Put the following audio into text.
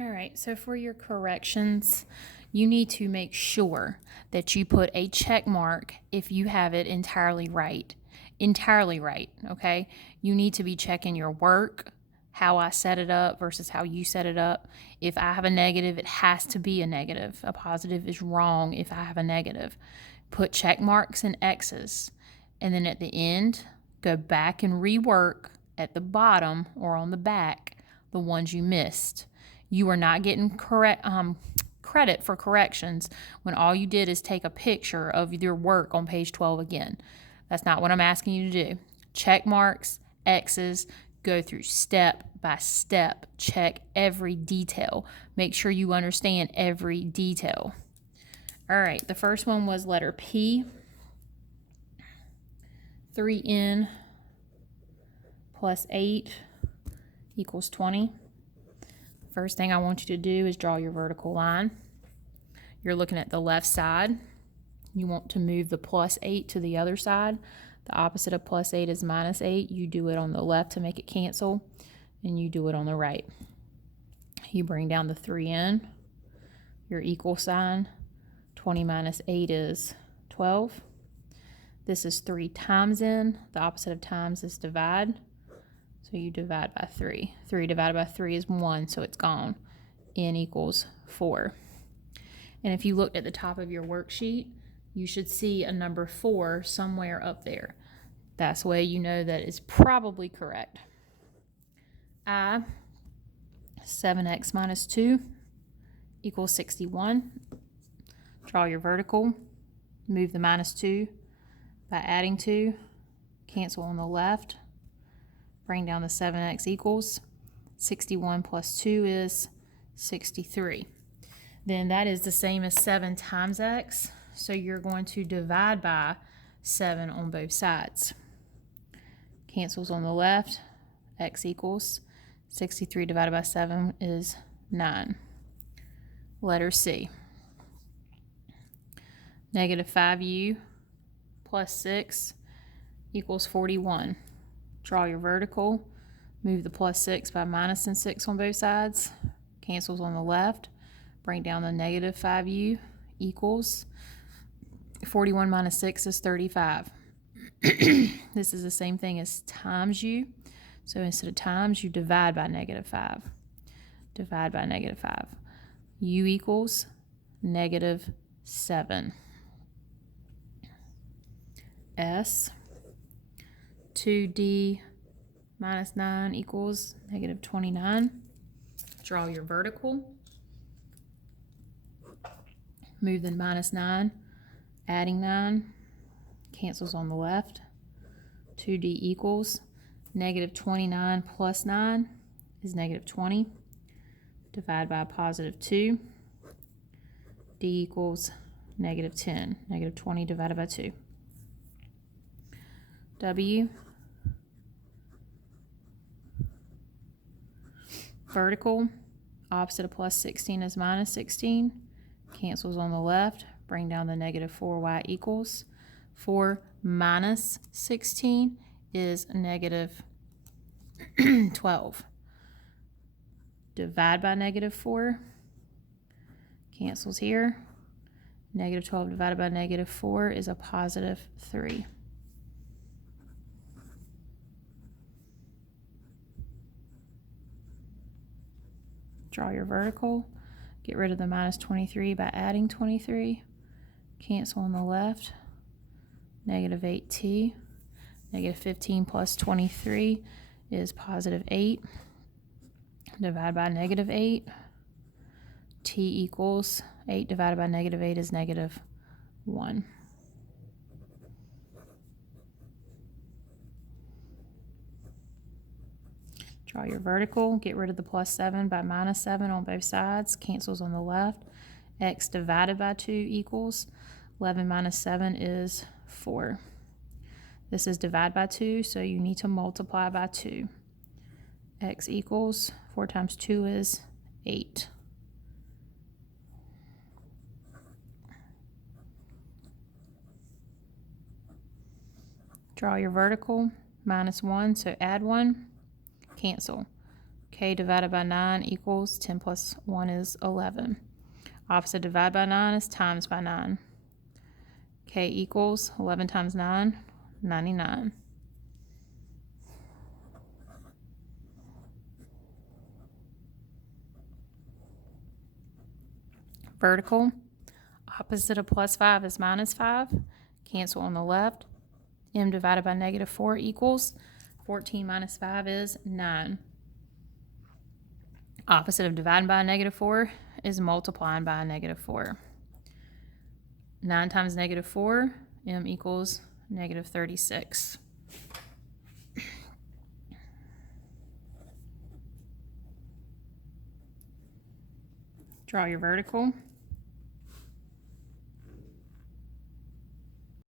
All right, so for your corrections, you need to make sure that you put a check mark if you have it entirely right. Entirely right, okay? You need to be checking your work, how I set it up versus how you set it up. If I have a negative, it has to be a negative. A positive is wrong if I have a negative. Put check marks and X's. And then at the end, go back and rework at the bottom or on the back the ones you missed. You are not getting credit for corrections when all you did is take a picture of your work on page 12 again. That's not what I'm asking you to do. Check marks, X's, go through step by step, check every detail. Make sure you understand every detail. All right, the first one was letter P. 3n plus 8 equals 20. First thing I want you to do is draw your vertical line. You're looking at the left side. You want to move the plus 8 to the other side. The opposite of plus 8 is minus 8. You do it on the left to make it cancel, and you do it on the right. You bring down the 3n, your equal sign. 20 minus 8 is 12. This is 3 times n. The opposite of times is divide. So you divide by 3. 3 divided by 3 is 1, so it's gone. N equals 4. And if you looked at the top of your worksheet, you should see a number 4 somewhere up there. That's the way you know that is probably correct. I, 7x minus 2 equals 61. Draw your vertical. Move the minus 2 by adding 2. Cancel on the left. Bring down the 7x equals 61 plus 2 is 63. Then that is the same as 7 times x. So you're going to divide by 7 on both sides. Cancels on the left. X equals 63 divided by 7 is 9. Letter C. Negative 5u plus 6 equals 41. Draw your vertical. Move the plus 6 by minus and 6 on both sides. Cancels on the left. Bring down the negative 5u equals 41 minus 6 is 35. This is the same thing as times u. So instead of times, you divide by negative 5. Divide by negative 5. U equals negative 7. S, 2d minus 9 equals negative 29. Draw your vertical. Move the minus 9, adding 9, cancels on the left. 2d equals negative 29 plus 9 is negative 20. Divide by a positive 2. D equals negative 10. Negative 20 divided by 2. W, vertical, opposite of plus 16 is minus 16. Cancels on the left. Bring down the negative 4y equals 4 minus 16 is negative 12. Divide by negative 4. Cancels here. Negative 12 divided by negative 4 is a positive 3. Draw your vertical. Get rid of the minus 23 by adding 23. Cancel on the left. Negative 8t. Negative 15 plus 23 is positive 8. Divide by negative 8. T equals 8 divided by negative 8 is negative 1. Draw your vertical. Get rid of the plus 7 by minus 7 on both sides. Cancels on the left. X divided by 2 equals 11 minus 7 is 4. This is divide by 2, so you need to multiply by 2. X equals 4 times 2 is 8. Draw your vertical. Minus 1, so add 1. Cancel. k divided by 9 equals 10 plus 1 is 11. Opposite divided by 9 is times by 9. K equals 11 times 9, 99. Vertical. Opposite of plus 5 is minus 5. Cancel on the left. M divided by negative 4 equals 14 minus 5 is 9. Opposite of dividing by a negative 4 is multiplying by a negative 4. 9 times negative 4, M equals negative 36. Draw your vertical.